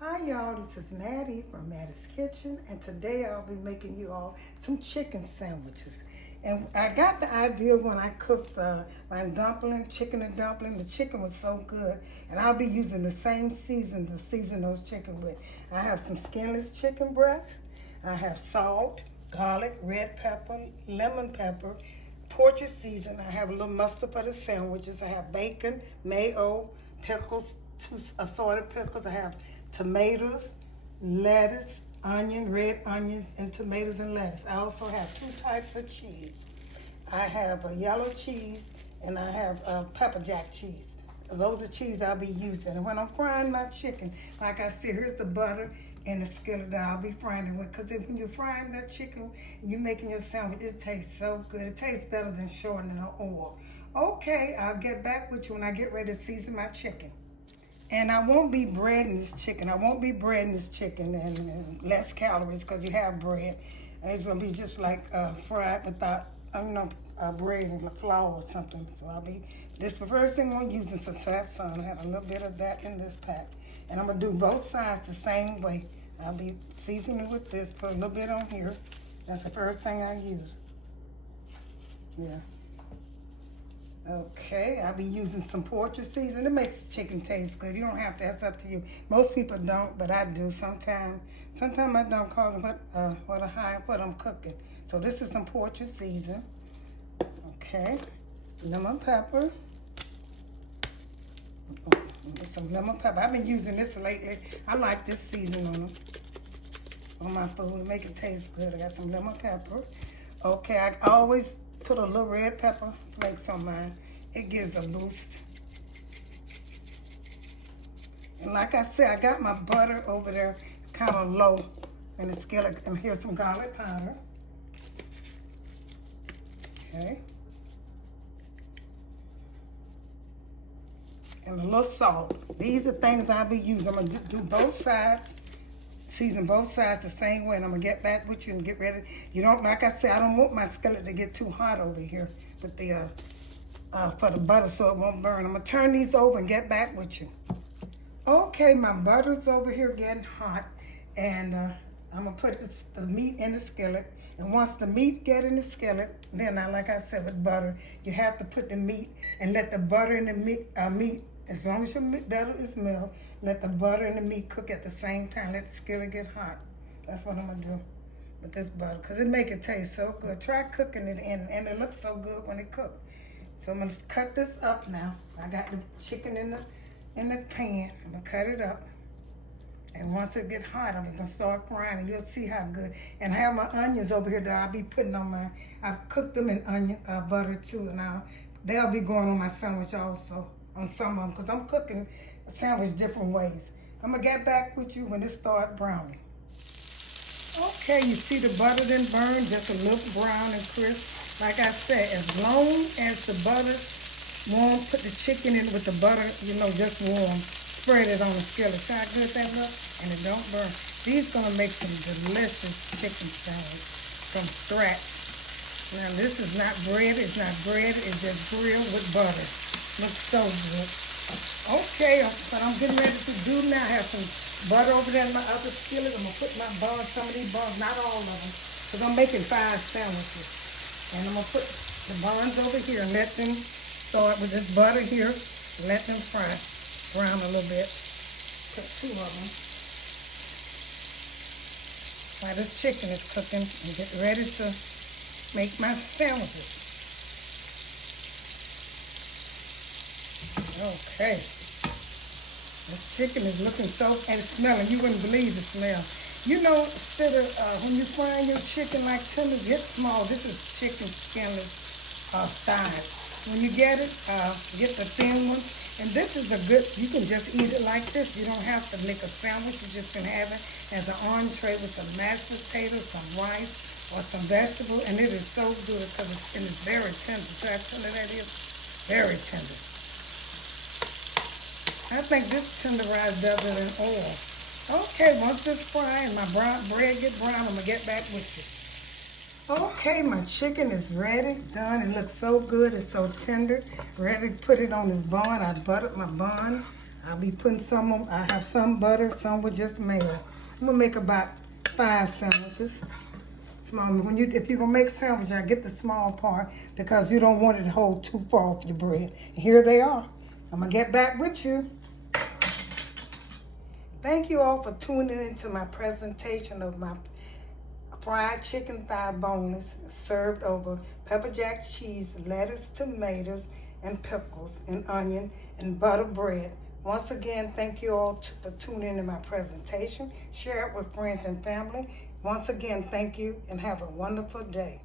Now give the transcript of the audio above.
Hi y'all, this is Mattie from Mattie's Kitchen, and today I'll be making you all some chicken sandwiches. And I got the idea when I cooked my dumpling, chicken and dumpling. The chicken was so good, and I'll be using the same season to season those chicken with. I have some skinless chicken breasts. I have salt, garlic, red pepper, lemon pepper, portrait season. I have a little mustard for the sandwiches. I have bacon, mayo, pickles, two assorted pickles. I have tomatoes, lettuce, onion, red onions, and tomatoes and lettuce. I also have two types of cheese. I have a yellow cheese and I have pepper jack cheese. Those are cheese I'll be using. And when I'm frying my chicken, like I said, here's the butter and the skillet that I'll be frying it with. Because when you're frying that chicken, you're making your sandwich, it tastes so good. It tastes better than shortening the oil. Okay, I'll get back with you when I get ready to season my chicken. And I won't be breading this chicken. I won't be breading this chicken and less calories because you have bread. It's going to be just like fried without, bread and flour or something. So this is the first thing I'm using for Sazón. I have a little bit of that in this pack. And I'm going to do both sides the same way. I'll be seasoning with this, put a little bit on here. That's the first thing I use. Yeah. Okay, I'll be using some portrait seasoning. It makes chicken taste good. You don't have to, that's up to you. Most people don't, but I do sometimes. Sometimes I don't cause what I'm cooking. So this is some portrait season. Okay, lemon pepper. Some lemon pepper. I've been using this lately. I like this seasoning on my food. Make it taste good. I got some lemon pepper. Okay, I always put a little red pepper flakes on mine. It gives a boost. And like I said, I got my butter over there kind of low in the skillet. And here's some garlic powder. Okay. And a little salt. These are things I'll be using. I'm going to do both sides. Season both sides the same way, and I'm gonna get back with you and get ready. You don't, like I said, I don't want my skillet to get too hot over here with the for the butter so it won't burn. I'm gonna turn these over and get back with you. Okay, my butter's over here getting hot, and I'm gonna put the meat in the skillet. And once the meat get in the skillet, then like I said with butter, you have to put the meat and let the butter and the meat. As long as your butter is melted, let the butter and the meat cook at the same time. Let the skillet get hot. That's what I'm going to do with this butter, because it make it taste so good. Try cooking it in, and it looks so good when it cooks. So I'm going to cut this up now. I got the chicken in the pan. I'm going to cut it up. And once it get hot, I'm going to start frying, and you'll see how good. And I have my onions over here that I'll be putting on my, I've cooked them in onion butter too, and they'll be going on my sandwich also. On some of them, because I'm cooking a sandwich different ways. I'm gonna get back with you when it starts browning. Okay, you see the butter didn't burn, just a little brown and crisp. Like I said, as long as the butter warm, put the chicken in with the butter, just warm. Spread it on the skillet. See how good that looks? And it don't burn. These gonna make some delicious chicken sandwich from scratch. Now this is not bread, it's just grilled with butter. Looks so good. Okay, what I'm getting ready to do now, I have some butter over there in my other skillet. I'm going to put my buns, some of these buns, not all of them, because I'm making 5 sandwiches. And I'm going to put the buns over here and let them start with this butter here. Let them brown a little bit. Put 2 of them. While this chicken is cooking, and get ready to make my sandwiches. Okay, this chicken is looking so, and smelling, you wouldn't believe the smell. Instead of, when you're frying your chicken like tenders, get small. This is chicken skinless thighs. When you get it, get the thin one. And this is you can just eat it like this. You don't have to make a sandwich. You just can have it as an entree with some mashed potatoes, some rice, or some vegetables. And it is so good because it's very tender. So I tell you that is very tender. I think this tenderized better than oil. Okay, once this fry and my bread get brown, I'm going to get back with you. Okay, my chicken is ready, done. It looks so good. It's so tender. Ready to put it on this bun. I buttered my bun I'll be putting some on. I have some butter, some with just mayo. I'm gonna make about 5 sandwiches. Small. If you're gonna make a sandwich, I get the small part because you don't want it to hold too far off your bread. And here they are. I'm gonna get back with you. Thank you all for tuning into my presentation of my fried chicken thigh boneless, served over pepper jack cheese, lettuce, tomatoes, and pickles, and onion, and butter bread. Once again, thank you all for tuning in my presentation. Share it with friends and family. Once again, thank you and have a wonderful day.